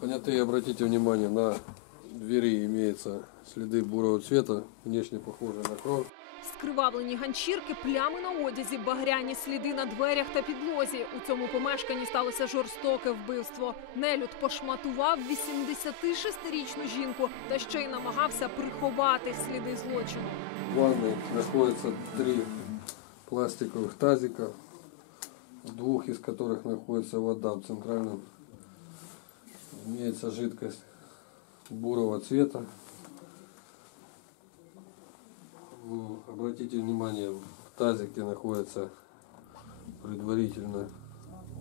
Понятые, обратите внимание, на двери имеются следы бурого цвета, внешне похожие на кровь. Скривавлені ганчірки, плями на одязі, багряні сліди на дверях та підлозі. У цьому помешканні сталося жорстоке вбивство. Нелюд пошматував 86-річну жінку та ще й намагався приховати сліди злочину. В ванной находятся три пластиковых тазика, в двух из которых находится вода в центральном. Имеется жидкость бурого цвета. Обратите внимание, в тазике находятся предварительно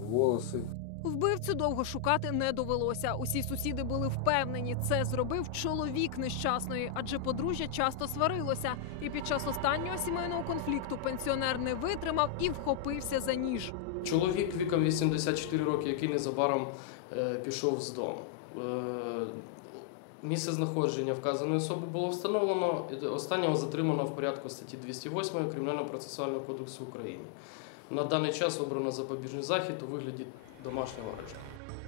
волосы. Вбивцю довго шукати не довелося. Усі сусіди були впевнені, це зробив чоловік нещасної, адже подружжя часто сварилося. І під час останнього сімейного конфлікту пенсіонер не витримав і вхопився за ніж. Чоловік віком 84 роки, який незабаром е, пішов з дому. Е, Місце знаходження вказаної особи було встановлено. Останнього затримано в порядку статті 208 Кримінально-процесуального кодексу України. На даний час обрано запобіжний захід у вигляді домашнього арешту.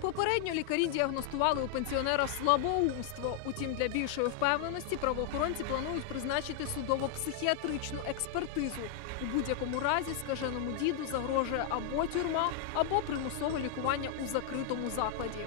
Попередньо лікарі діагностували у пенсіонера слабоумство. Утім, для більшої впевненості правоохоронці планують призначити судово-психіатричну експертизу. У будь-якому разі скаженому діду загрожує або тюрма, або примусове лікування у закритому закладі.